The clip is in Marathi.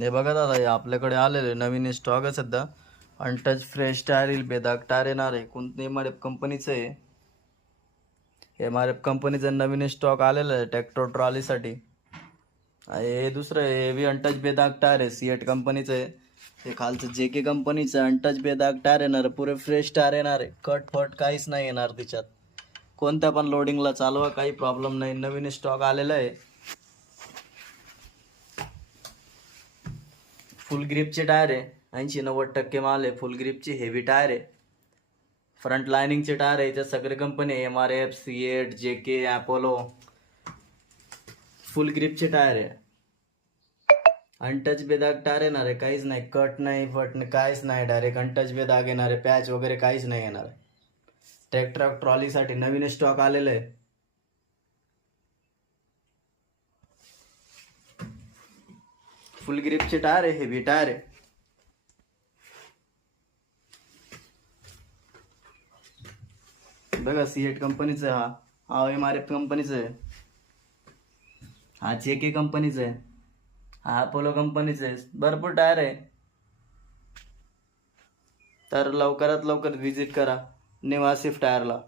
हे बघा दादा, हे आपल्याकडे आलेले नवीन स्टॉक आहे सध्या. अनटच फ्रेश टायर येईल, बेदाग टायर येणार आहे. कोणतं MRF कंपनीचं आहे. MRF कंपनीचा नवीन स्टॉक आलेला आहे ट्रॅक्टर ट्रॉलीसाठी. हे दुसरं हेवी अनटच बेदाग टायर आहे, सिएट कंपनीचं आहे. हे खालचं JK कंपनीचं अनटच बेदाग टायर येणार आहे, पुरे फ्रेश टायर येणार आहे. कट फट काहीच नाही येणार त्याच्यात. कोणत्या पण लोडिंगला चालवा, काही प्रॉब्लेम नाही. नवीन स्टॉक आलेला आहे. फुल ग्रिपचे टायर आहे, 80-90% माल आहे. फुल ग्रिपची हेवी टायर आहे. फ्रंट लाइनिंगचे टायर आहे. इथे सगळे company MRF, Ceat, JK, Apollo. Full ग्रिपचे टायर आहे. अनटच बेदाग टायर येणार आहे, काहीच नाही. कट नाही, फट नाही, काहीच नाही. डायरेक्ट अनटच बेदाग येणार आहे. पॅच वगैरे काहीच नाही येणार आहे. ट्रॅक्टर ट्रॉलीसाठी नवीन स्टॉक आलेला आहे. फुल ग्रिपचे टायर आहे, हेवी टायर आहे. बघा, सिएट कंपनीचा आहे. हा MRF कंपनीचा आहे. हा JK कंपनीचा आहे. हा अपोलो कंपनीचा आहे. भरपूर टायर आहे. तर लवकरात लवकर विजिट करा न्यू आसिफ टायरला.